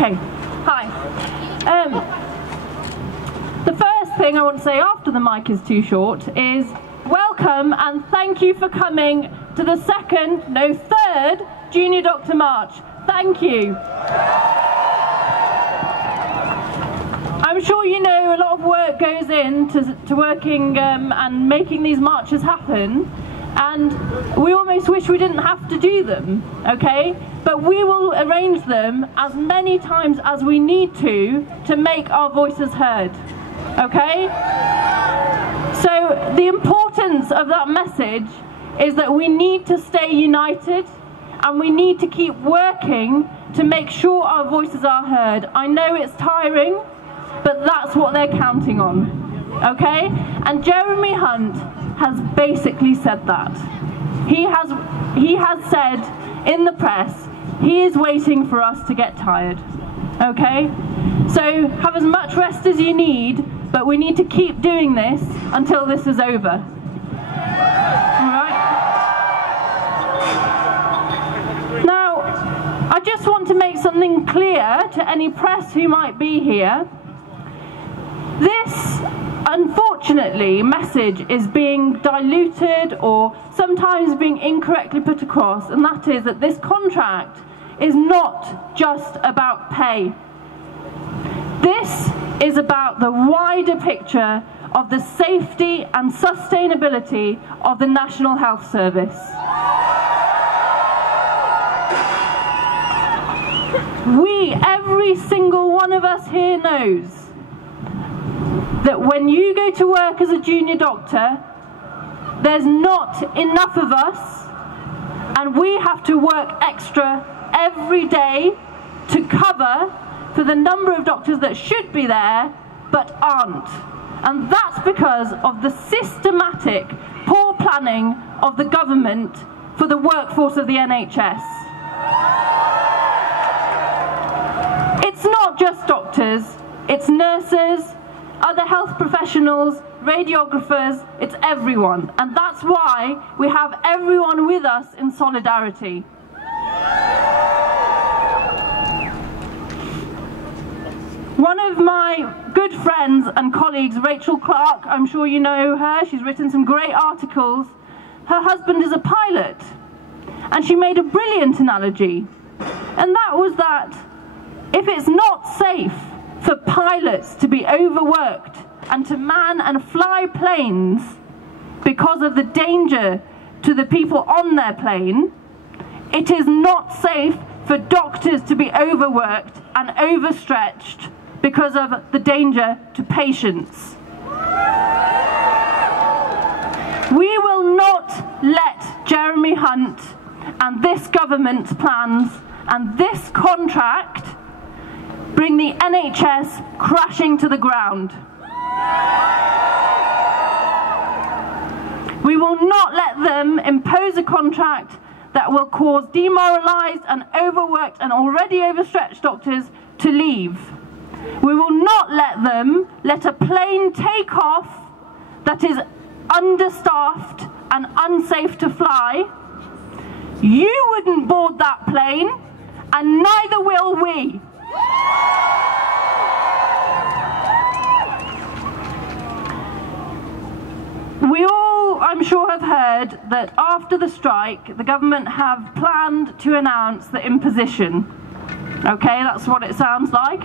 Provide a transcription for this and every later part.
Okay, hi. The first thing I want to say after the mic is too short is welcome and thank you for coming to the third Junior Doctor March. Thank you. I'm sure you know a lot of work goes into working and making these marches happen, and we almost wish we didn't have to do them, okay? But we will arrange them as many times as we need to make our voices heard, okay? So the importance of that message is that we need to stay united and we need to keep working to make sure our voices are heard. I know it's tiring, but that's what they're counting on, okay? And Jeremy Hunt has basically said that. He has said in the press, he is waiting for us to get tired, okay? So have as much rest as you need, but we need to keep doing this until this is over, all right? Now, I just want to make something clear to any press who might be here. This, unfortunately, message is being diluted or sometimes being incorrectly put across, and that is that this contract is not just about pay. This is about the wider picture of the safety and sustainability of the National Health Service. Every single one of us here knows that when you go to work as a junior doctor, there's not enough of us, and we have to work extra every day to cover for the number of doctors that should be there but aren't. And that's because of the systematic poor planning of the government for the workforce of the NHS. It's not just doctors, it's nurses, other health professionals, radiographers, it's everyone. And that's why we have everyone with us in solidarity. One of my good friends and colleagues, Rachel Clark, I'm sure you know her, she's written some great articles. Her husband is a pilot, and she made a brilliant analogy. And that was that if it's not safe for pilots to be overworked and to man and fly planes because of the danger to the people on their plane, it is not safe for doctors to be overworked and overstretched because of the danger to patients. We will not let Jeremy Hunt and this government's plans and this contract bring the NHS crashing to the ground. We will not let them impose a contract that will cause demoralised and overworked and already overstretched doctors to leave. We will not let them let a plane take off that is understaffed and unsafe to fly. You wouldn't board that plane, and neither will we. We all, I'm sure, have heard that after the strike, the government have planned to announce the imposition. Okay, that's what it sounds like.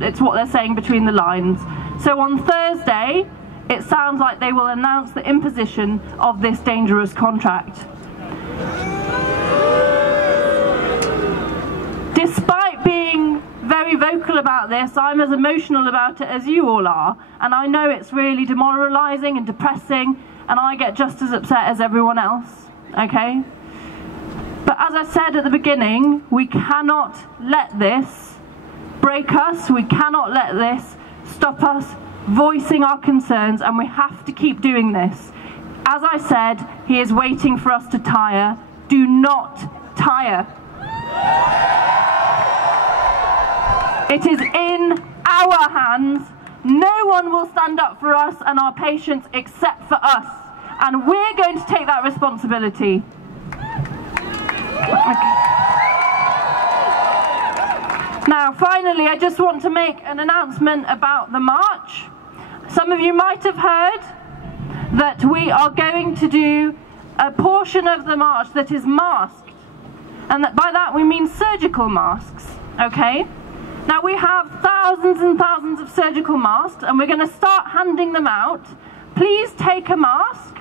It's what they're saying between the lines. So on Thursday, it sounds like they will announce the imposition of this dangerous contract. Despite being very vocal about this, I'm as emotional about it as you all are, and I know it's really demoralising and depressing, and I get just as upset as everyone else, okay? But as I said at the beginning, we cannot let this break us, we cannot let this stop us voicing our concerns, and we have to keep doing this. As I said, he is waiting for us to tire. Do not tire. It is in our hands. No one will stand up for us and our patients except for us. And we're going to take that responsibility. Okay. Now, Now finally, I just want to make an announcement about the march. Some of you might have heard that we are going to do a portion of the march that is masked, and that by that we mean surgical masks, okay? Now we have thousands and thousands of surgical masks, and we're going to start handing them out. Please take a mask,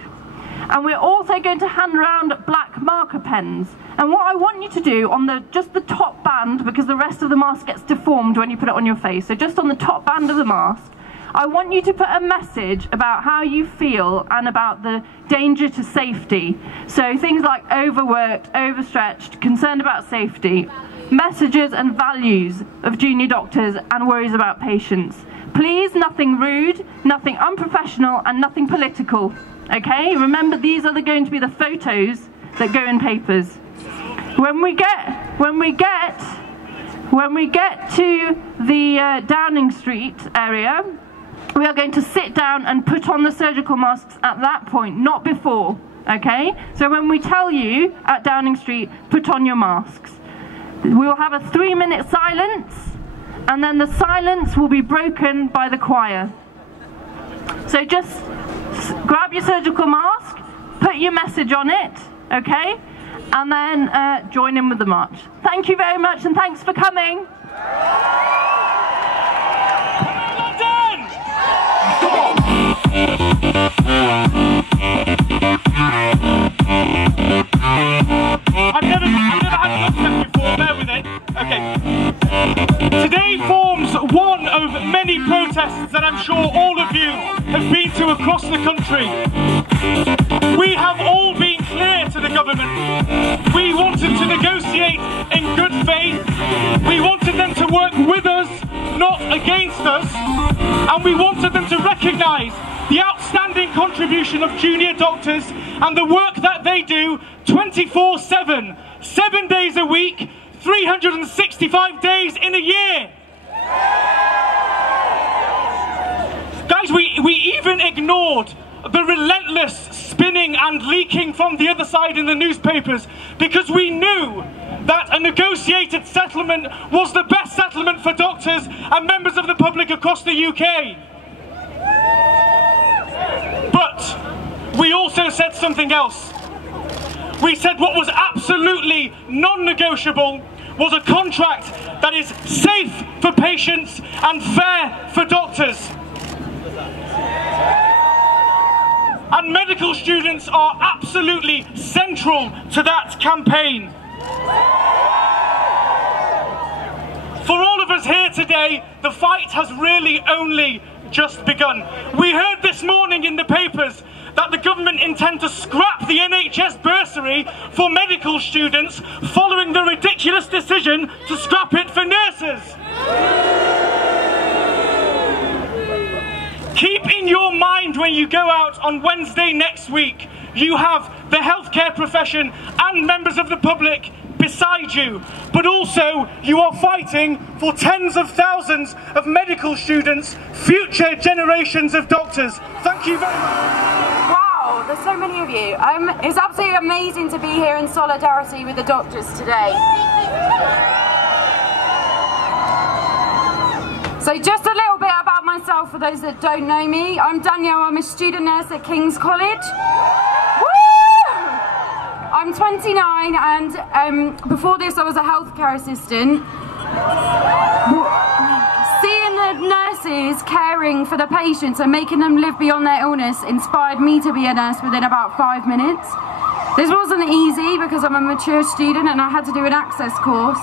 and we're also going to hand around black marker pens. And what I want you to do on just the top band, because the rest of the mask gets deformed when you put it on your face, so just on the top band of the mask, I want you to put a message about how you feel and about the danger to safety. So things like overworked, overstretched, concerned about safety, messages and values of junior doctors and worries about patients. Please, nothing rude, nothing unprofessional, and nothing political, okay? Remember, these are going to be the photos that go in papers. When we get to the Downing Street area, we are going to sit down and put on the surgical masks at that point, not before, okay? So when we tell you at Downing Street, put on your masks, we will have a 3-minute silence, and then the silence will be broken by the choir. So just grab your surgical mask, put your message on it, okay? And then join in with the march. Thank you very much, and thanks for coming. I've never had an upset before, bear with it. Okay. Today forms one of many protests that I'm sure all of you have been to across the country. We have all been clear to the government. We wanted to negotiate in good faith. We wanted them to work with us, not against us. And we wanted them to recognise the outstanding contribution of junior doctors and the work that they do 24/7, 7 days a week, 365 days in a year. Guys, we even ignored the relentless spinning and leaking from the other side in the newspapers because we knew that a negotiated settlement was the best settlement for doctors and members of the public across the UK. But we also said something else. We said what was absolutely non-negotiable was a contract that is safe for patients and fair for doctors. And medical students are absolutely central to that campaign. For all of us here today, the fight has really only just begun. We heard this morning in the papers that the government intend to scrap the NHS bursary for medical students following the ridiculous decision to scrap it for nurses. Keep in your mind when you go out on Wednesday next week, you have the healthcare profession and members of the public beside you, but also you are fighting for tens of thousands of medical students, future generations of doctors. Thank you very much. Wow, there's so many of you. It's absolutely amazing to be here in solidarity with the doctors today. So just a little bit about myself for those that don't know me. I'm Danielle, I'm a student nurse at King's College. I'm 29 and before this I was a healthcare assistant. Seeing the nurses caring for the patients and making them live beyond their illness inspired me to be a nurse within about 5 minutes. This wasn't easy because I'm a mature student and I had to do an access course.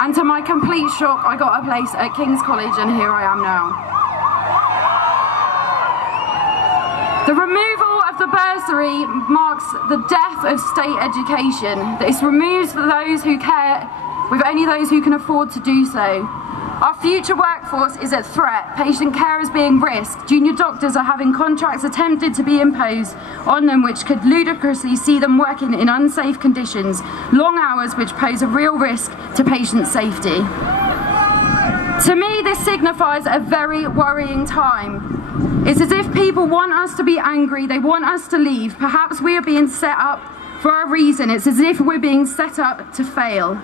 And to my complete shock, I got a place at King's College and here I am now. The removal of the bursary marks the death of state education. This removes those who care with only those who can afford to do so. Our future workforce is at threat. Patient care is being risked. Junior doctors are having contracts attempted to be imposed on them which could ludicrously see them working in unsafe conditions, long hours which pose a real risk to patient safety. To me, this signifies a very worrying time. It's as if people want us to be angry, they want us to leave. Perhaps we are being set up for a reason. It's as if we're being set up to fail.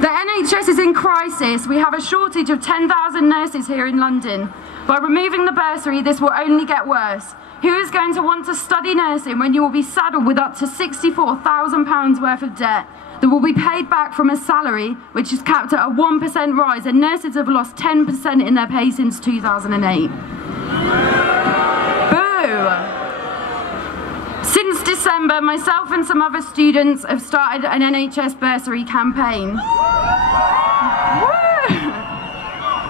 The NHS is in crisis. We have a shortage of 10,000 nurses here in London. By removing the bursary, this will only get worse. Who is going to want to study nursing when you will be saddled with up to £64,000 worth of debt that will be paid back from a salary which is capped at a 1% rise, and nurses have lost 10% in their pay since 2008. Boo! Since December, myself and some other students have started an NHS bursary campaign.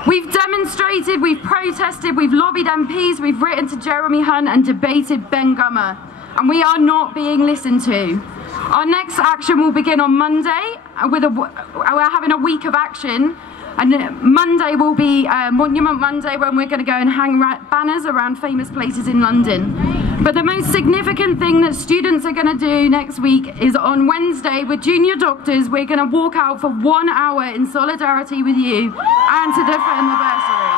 We've demonstrated, we've protested, we've lobbied MPs, we've written to Jeremy Hunt and debated Ben Gummer, and we are not being listened to. Our next action will begin on Monday. We're having a week of action, and Monday will be Monument Monday, when we're going to go and hang banners around famous places in London. But the most significant thing that students are going to do next week is on Wednesday with junior doctors, we're going to walk out for 1 hour in solidarity with you and to defend the bursary.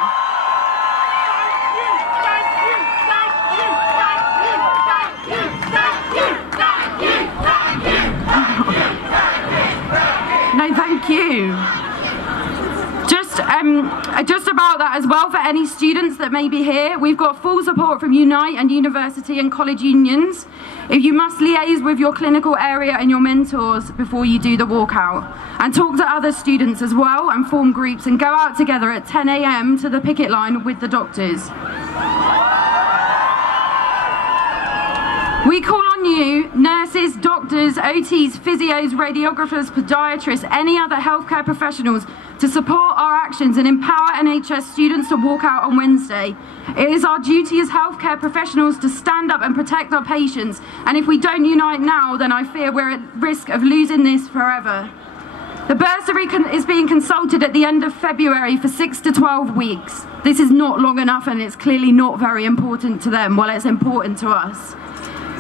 No, thank you. Just about that as well, for any students that may be here, we've got full support from Unite and university and college unions. If you must liaise with your clinical area and your mentors before you do the walkout, and talk to other students as well and form groups and go out together at 10 AM to the picket line with the doctors. We call on you, nurses, doctors, OTs, physios, radiographers, podiatrists, any other healthcare professionals, to support our actions and empower NHS students to walk out on Wednesday. It is our duty as healthcare professionals to stand up and protect our patients, and if we don't unite now, then I fear we're at risk of losing this forever. The bursary is being consulted at the end of February for 6 to 12 weeks. This is not long enough, and it's clearly not very important to them, while it's important to us.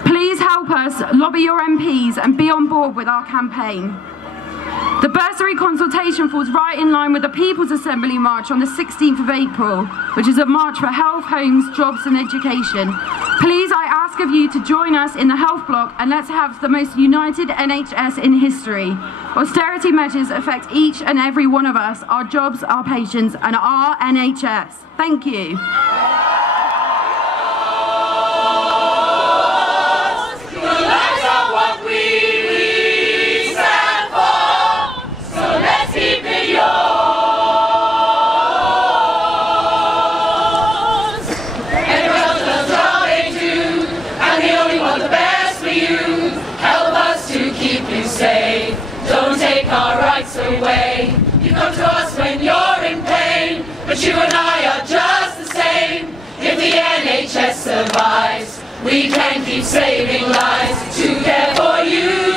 Please help us lobby your MPs and be on board with our campaign. The bursary consultation falls right in line with the People's Assembly March on the 16th of April, which is a march for health, homes, jobs and education. Please, I ask of you to join us in the health block, and let's have the most united NHS in history. Austerity measures affect each and every one of us, our jobs, our patients and our NHS. Thank you. Away. You come to us when you're in pain, but you and I are just the same. If the NHS survives, we can keep saving lives to care for you.